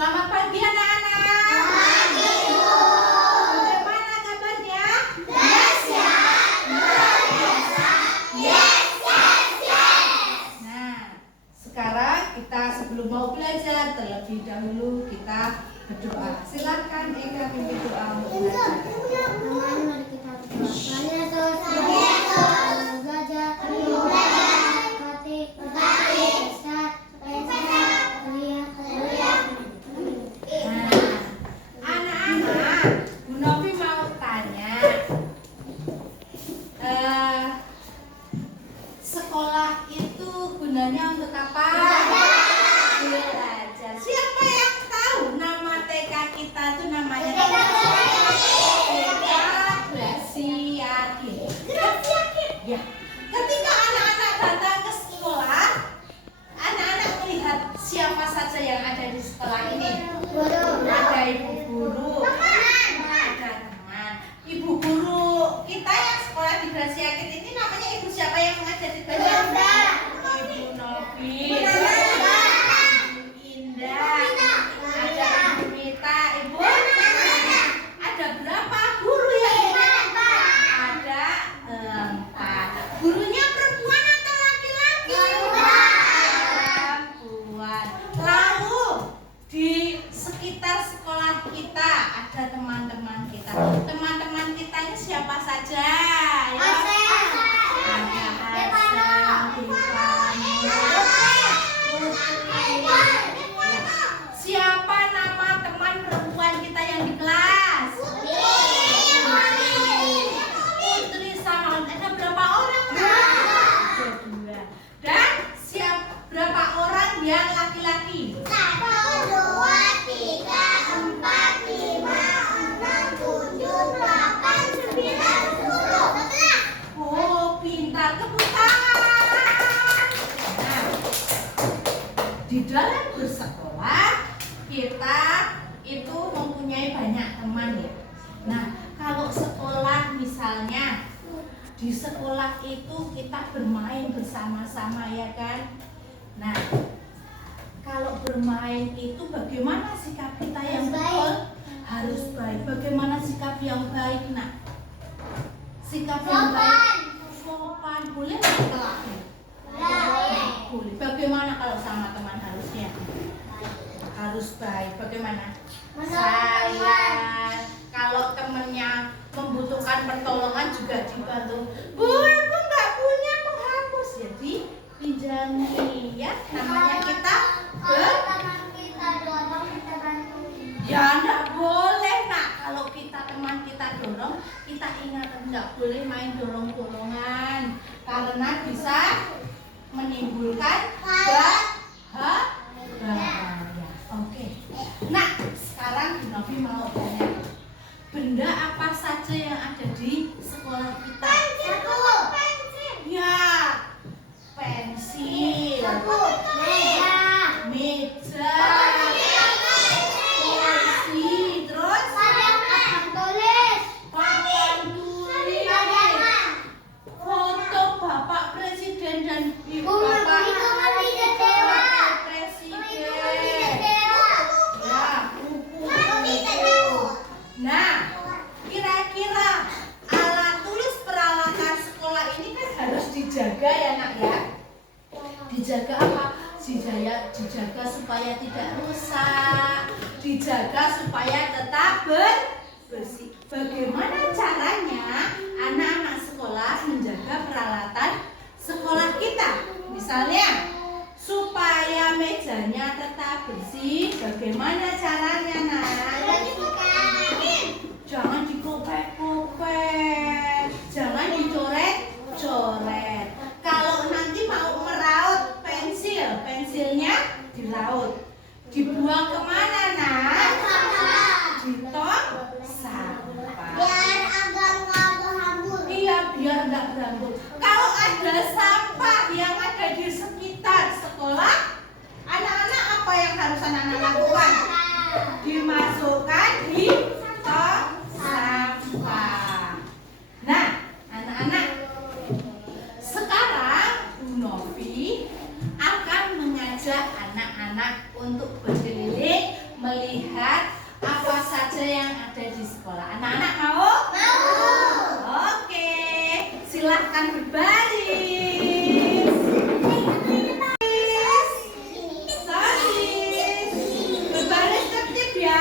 Selamat pagi anak-anak. Pagi, Bu. Bagaimana kabarnya? Dahsyat, luar biasa. Yes, yes, yes. Nah, sekarang kita sebelum mau belajar terlebih dahulu kita berdoa. Silakan Eka pimpin doa untuk belajar. Mari kita berdoa. Sekolah itu gunanya untuk apa? Belajar. Siapa yang tahu nama TK kita itu namanya? TK Graciakin. Ya. Ketika anak-anak datang ke sekolah, anak-anak melihat siapa saja yang ada di sekolah ini. Ada ibu guru, ada teman. Ibu guru kita yang sekolah di Graciakin ini namanya ibu siapa yang mengajar di Graciakin? Ibu Novi, Ibu Indah, ada Ibu Mita, Ibu. Ada berapa guru yang ada? 4. Gurunya perempuan atau laki-laki? Perempuan. Lalu di sekitar sekolah kita ada teman-teman kita. Teman-teman kita ini siapa saja? Ya? Ada Hasan, Tiffany, siapa nama teman perempuan kita yang di kelas? Putri sama ada berapa orang? Ada 2. Dan berapa orang yang laki-laki? 1, 2, 3, 4, 5, 6, 7, 8, 9, 10. Oh, pintar, tepuk tangan. Nah, di dalam bersekolah kita itu mempunyai banyak teman ya. Nah, kalau sekolah misalnya di sekolah itu kita bermain bersama-sama ya kan. Nah, kalau bermain itu bagaimana sikap kita yang betul? Harus baik. Bagaimana sikap yang baik, nak? Sikap yang baik. Sopan. Boleh nggak kelahi? Boleh. Bagaimana kalau sama teman harusnya? Harus baik. Bagaimana? Sayang. Kalau temennya membutuhkan pertolongan juga dibantu. Bu, aku nggak punya penghapus. Jadi pinjami ya. Namanya kita ya enggak boleh nak. Kalau kita teman kita dorong, kita ingat enggak boleh main dorong-dorongan karena bisa menimbulkan bahaya. Oke. Nah, sekarang Bu Novi mau tanya, benda apa saja yang ada di sekolah kita? Ya, pensil, meja, kursi, terus papan tulis, foto Bapak Presiden dan Ibu Bapak Presiden. Ya, buku. Nah, kira-kira alat tulis peralatan sekolah ini kan harus dijaga ya nak ya. Dijaga apa? Dijaga supaya tidak rusak, dijaga supaya tetap bersih. Bagaimana caranya anak-anak sekolah menjaga peralatan sekolah kita? Misalnya, supaya mejanya tetap bersih, bagaimana caranya nak? Jangan dikopek-kopek, jangan dicoret-coret. Kalau nanti mau meraut pensilnya dilaut. Dibuang kemana nak? Di tong sampah. Biar agak nggak berhambur. Iya, biar nggak berambut. Kalau ada sampah yang ada di sekitar sekolah, anak-anak apa yang harus anak-anak lakukan? Dimasukkan di tong sampah. Nah, anak-anak, sekarang Bu Novi akan mengajak anak-anak untuk berkeliling melihat apa saja yang ada di sekolah. Anak-anak mau? Oke, silahkan berbaris. Sosis, berbaris tertib ya.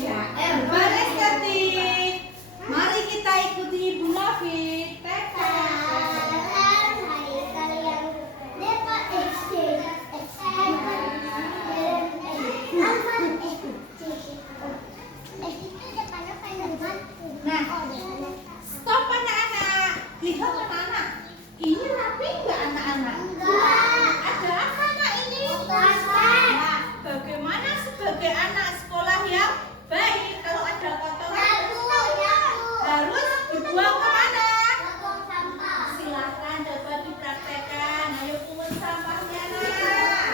Ya, berbaris tertib. Mari kita ikuti Ibu Nafik. Nah, stop anak-anak. Lihat anak-anak. Ini rapi nggak anak-anak? Ada apa anak ini? Nah, bagaimana sebagai anak sekolah yang baik kalau ada kotoran harus dibuang kemana? Silahkan dapat dipraktekkan. Ayo pungut sampahnya nak.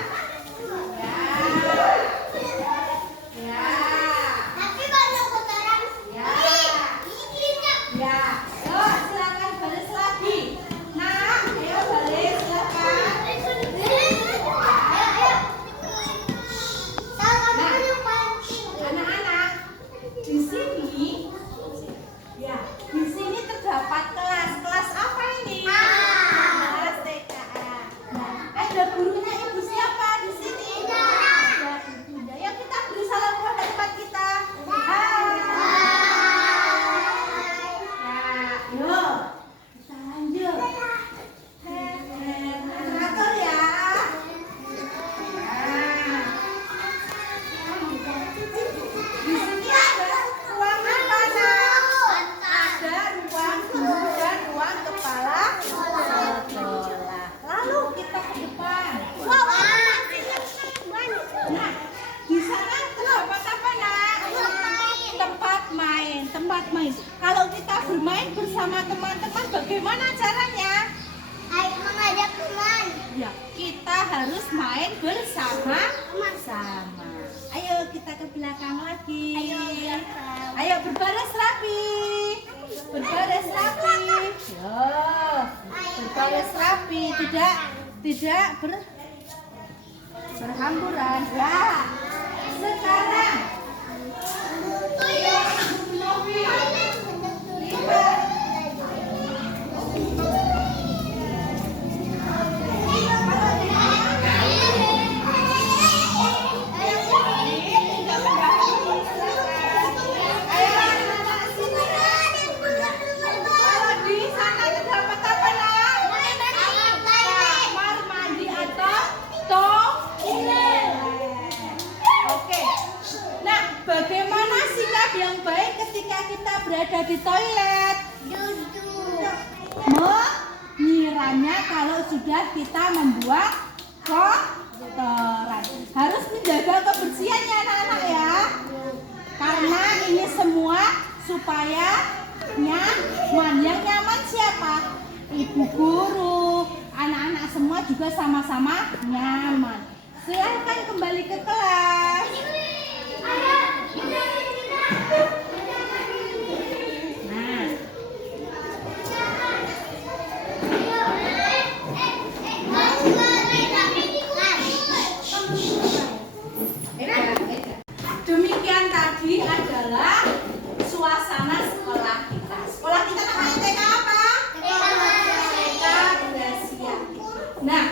Ya, yuk silakan baris lagi. Nah, ayo baris silakan. Anak-anak, di sini, ya, di sini terdapat kelas. Kelas apa ini? Kelas TKA. Nah, ada gurunya Ibu siapa di sini? Ada ibunya. Yuk kita beri salam kepada tempat kita. Hai. Yuk, kita lanjut. Atur ya. Di sini ada ruang apa nak? Ada ruang guru dan ruang kepala sekolah. Lalu kita ke depan. Nah, di sana terdapat apa nak? Tempat main, tempat main. Kalau kita bermain bersama teman-teman, bagaimana caranya? Mengajak teman. Ya, kita harus main bersama-sama. Ayo kita ke belakang lagi. Ayo berbaris rapi. Berbaris rapi. Yo, berbaris rapi. Tidak berhamburan. Ya. Sekarang lihat. Kalau di sana terdapat apa nak? Kamar mandi atau toilet. Oke. Nah, bagaimana sikap yang baik ketika kita berada di toilet? Mengiranya kalau sudah kita membuang kotoran. Harus menjaga kebersihannya anak-anak ya. Karena ini semua supaya nyaman. Yang nyaman siapa? Ibu guru, anak-anak semua juga sama-sama nyaman. Silahkan kembali ke kelas. Nah, demikian tadi adalah suasana sekolah kita. Sekolah kita namanya TK apa? TK Gracia. Nah,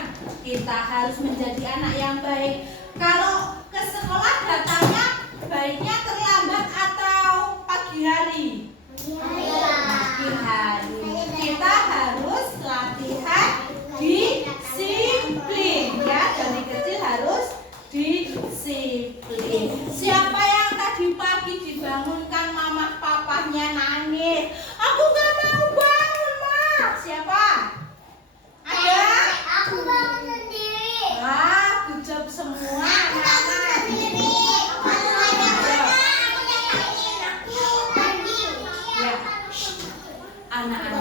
kita harus menjadi anak yang baik. Kalau ke sekolah datangnya baiknya terlambat atau pagi hari? Pagi hari. Kita harus latihan disiplin ya. Dari kecil harus disiplin. Siapa yang tadi pagi dibangunkan mama papahnya nangis? Aku gak mau bangun, Ma. Siapa? Ada? Aku bangun sendiri. Wah, good job semua anak-anak. Ya, anak-anak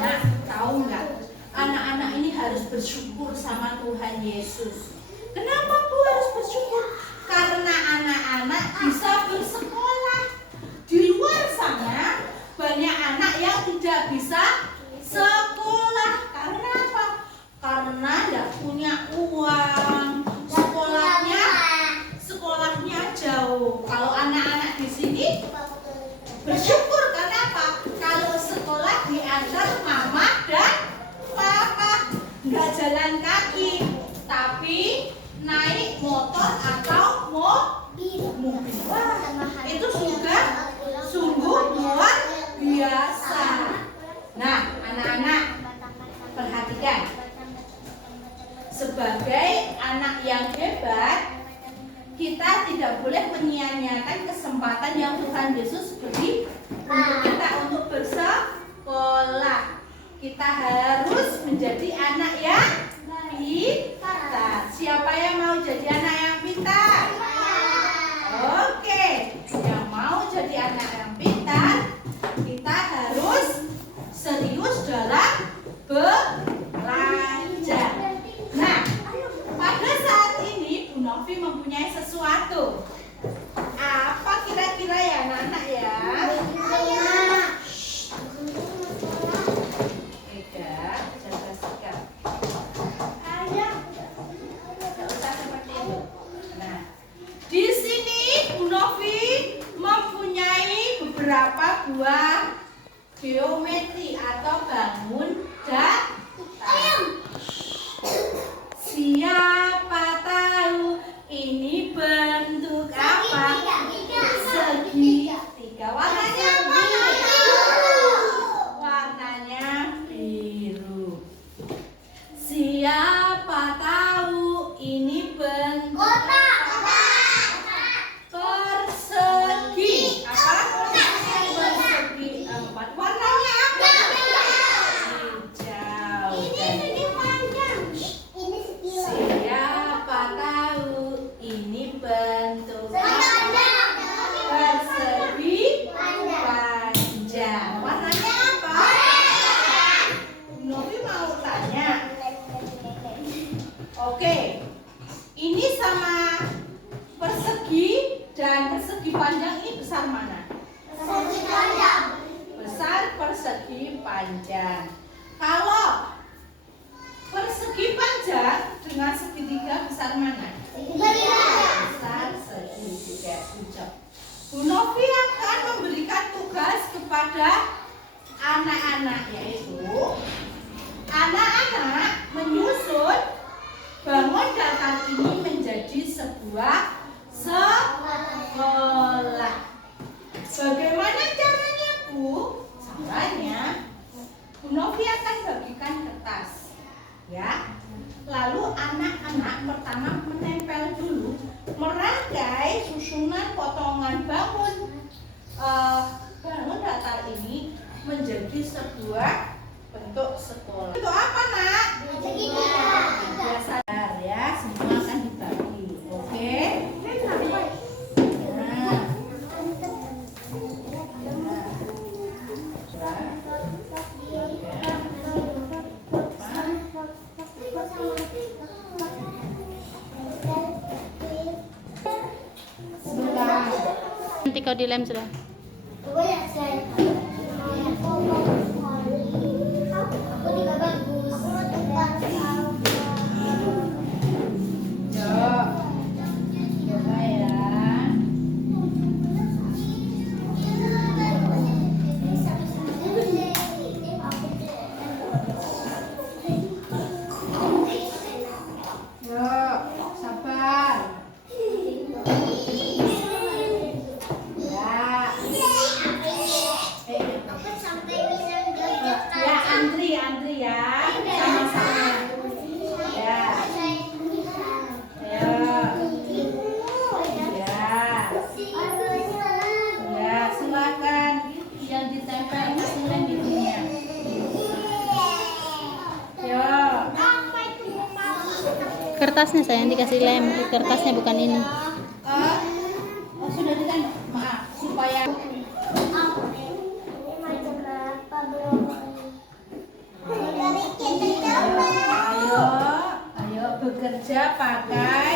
motor atau mobil. Wah, itu juga sungguh luar biasa. Nah, anak-anak, perhatikan. Sebagai anak yang hebat, kita tidak boleh menyia-nyiakan kesempatan yang Tuhan Yesus beri untuk kita untuk bersekolah. Kita harus menjadi anak yang pintar. Siapa yang mau jadi anak yang pintar? Oke, yang mau jadi anak yang pintar, kita harus serius dalam belajar. Nah, pada saat ini Bu Novi mempunyai sesuatu. Apa kira-kira ya anak-anak ya? Jaga sikap. Tidak usah seperti itu. Nah, di sini Bu Novi mempunyai beberapa buah geometri atau bangun datar. Siapa tahu ini bentuk apa? Segitiga. Warnanya apa? Warnanya biru. Siapa tahu ini bentuk persegi. Apa? Persegi 4. Warnanya apa? Hijau. Siapa tahu ini bentuk persegi panjang. Warnanya apa? Novi mau tanya. Oke, ini sama persegi dan persegi panjang ini besar mana? Besar persegi panjang. Kalau persegi panjang dengan segitiga besar mana? Besar segitiga. Bu Novi akan memberikan tugas kepada anak-anak, yaitu anak-anak menyusun bangun datar ini menjadi sebuah sekolah. Bagaimana caranya, Bu? Caranya Bu Novi akan bagikan kertas, ya. Lalu anak-anak pertama menempel dulu, merangkai susunan potongan bangun datar ini menjadi sebuah bentuk sekolah. Itu apa, Nak? Ya, sadar ya, semua akan dibagi. Oke? Nanti kau dilem sudah. Kertasnya sayang dikasih lem, kertasnya bukan ini. Sudah ditanya, maaf supaya ayo bekerja pakai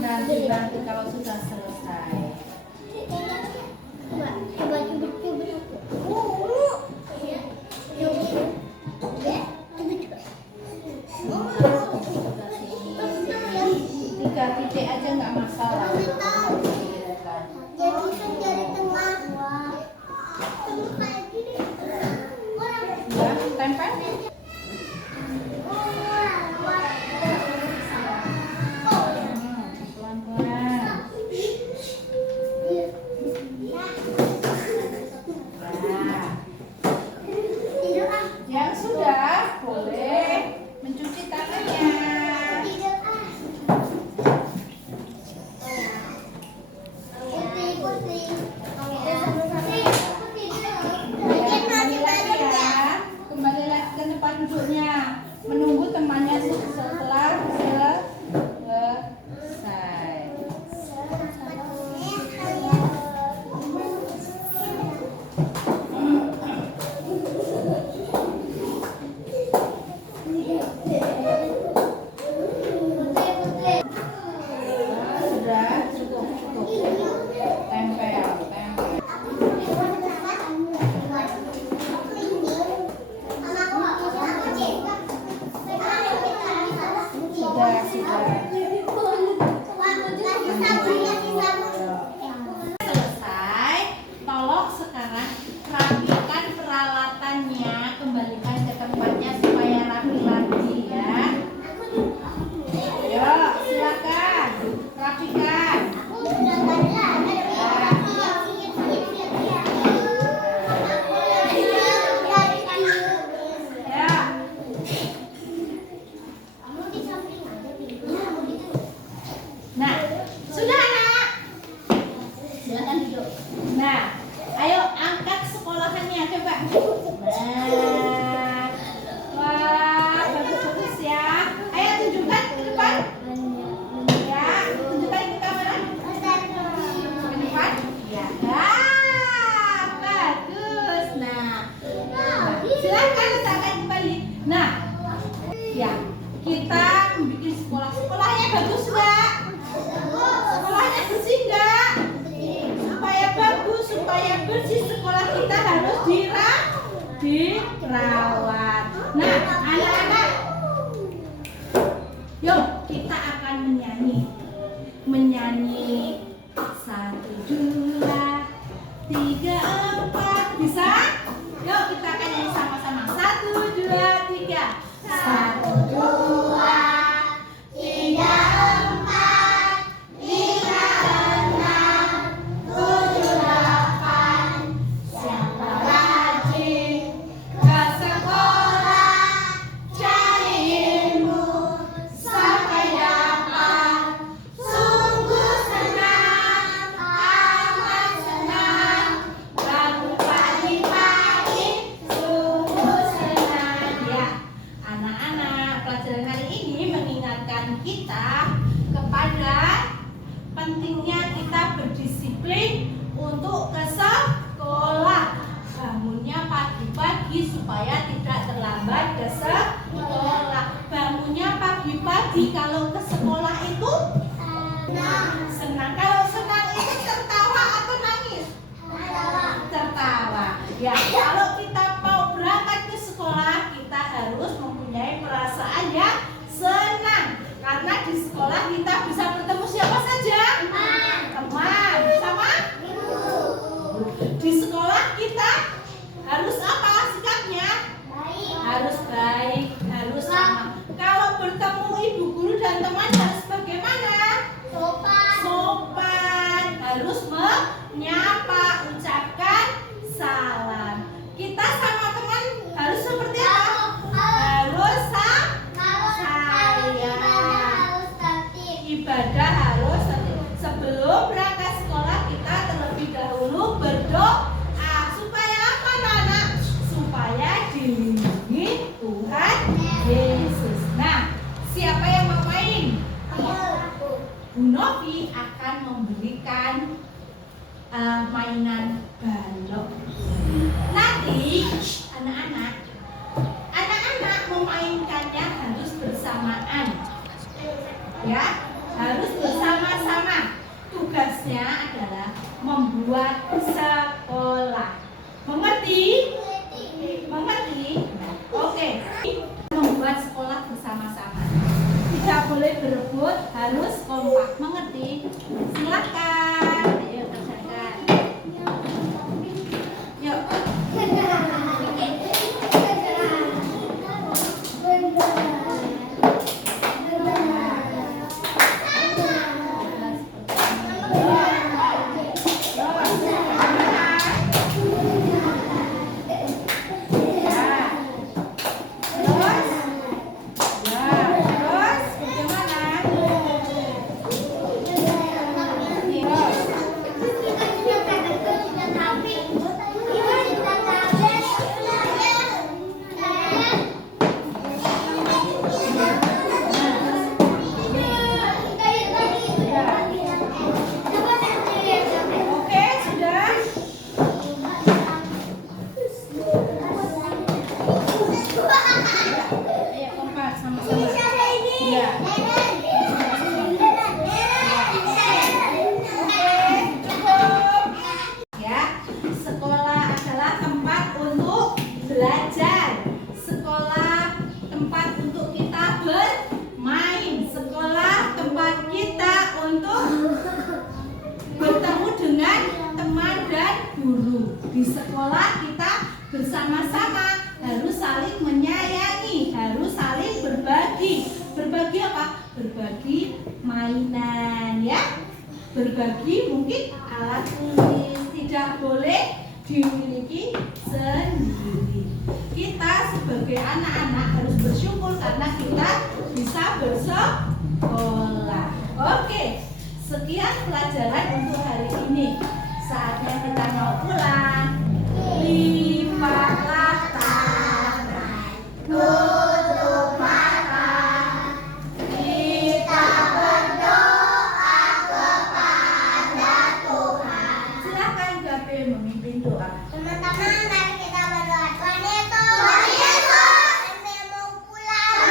nanti bantu kalau sudah selesai. Tiga titik aja nggak masalah. Ya, tempel. duduknya, menunggu temannya setelah selesai. Sudah cukup. Tempel. Selesai, tolong sekarang rapikan peralatannya, kembalikan ke tempatnya supaya rapi lagi ya. Ayo, silakan rapikan. Ya. Nah, sudah anak. Silakan duduk. Nah, ayo angkat sekolahannya coba. Nah, wah bagus-bagus ya. Ayo tunjukkan ke depan. Ya, tunjukkan ke kamera. Ke depan. Ya. Ah, bagus. Nah, silakan letakkan kembali. Nah, ya kita bikin sekolahnya bagus nggak? Sekolahnya bersih nggak? Supaya bagus, supaya bersih sekolah kita harus dirawat. Nah, anak-anak, yuk kita akan menyanyi 1, 2, 3, 4. Bisa? Yuk kita akan nyanyi sama-sama. 1, 2, 3. 1, 2, 3, 4, 5, 6, 7, 8. Siapa rajin ke sekolah, cari ilmu sampai dapat. Sungguh senang, amat senang, bangun pagi-pagi, sungguh senang. Ya, anak-anak, pelajaran hari ini mengingatkan kita kepada pentingnya kita berdisiplin untuk ke sekolah. Bangunnya pagi-pagi supaya tidak terlambat ke sekolah. Bangunnya pagi-pagi kalau ke sekolah itu senang. Kalau senang itu tertawa atau nangis? Tertawa. Ya, kalau kita mau berangkat ke sekolah, kita harus mempunyai perasaan yang senang. Karena di sekolah kita bisa bertemu siapa saja? Teman. Sama? Di sekolah kita harus apa sikapnya? Harus baik, harus sama. Kalau bertemu ibu guru dan teman harus bagaimana? Sopan, harus menyapa, ucapkan salam. Kita sama teman harus seperti apa? Harus ibadah harus sebelum berangkat sekolah kita terlebih dahulu berdoa supaya apa anak? Supaya dilindungi Tuhan Yesus. Nah, siapa yang mau main? Bu Novi akan memberikan mainan balok. Nanti anak-anak memainkannya harus bersamaan. Ya, harus bersama-sama. Tugasnya adalah membuat sekolah. Mengerti? Mengerti? Oke. Membuat sekolah bersama-sama. Tidak boleh berebut, harus kompak. Mengerti? Silakan. Ayo kerjakan. Yuk. Terus bagaimana? tempat untuk kita bermain. Sekolah tempat kita untuk bertemu dengan teman dan guru. Di sekolah kita bersama-sama harus saling menyayangi, harus saling berbagi. Berbagi apa? Berbagi mainan ya. Berbagi mungkin alat tulis, tidak boleh dimiliki sendiri. Kita sebagai anak-anak harus bersyukur karena kita bisa bersekolah. Oke, sekian pelajaran untuk hari ini. Saatnya kita mau pulang. Lipatlah tangan, tutup mata. Kita berdoa kepada Tuhan. Silakan Gabe memimpin doa. Teman-teman, mari kita berdoa. Tuhan Yesus, kami mau pulang.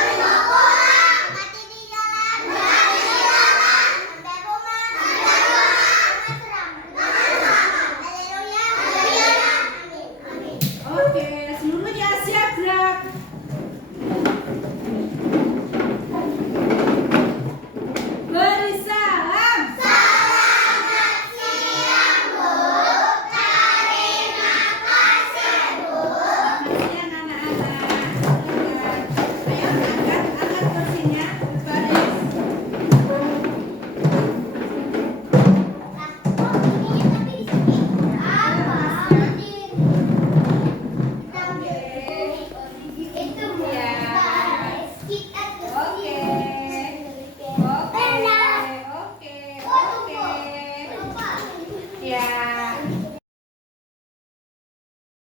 Berkati di jalan. Sampai rumah. Dengan selamat. Haleluya. Amin. Oke, seluruhnya siap gerak. Beri salam. Selamat siang, Bu. Terima kasih, Bu. Selamat siang anak-anak. Silakan. Ayo angkat kursinya. Baris. Oke. Ya.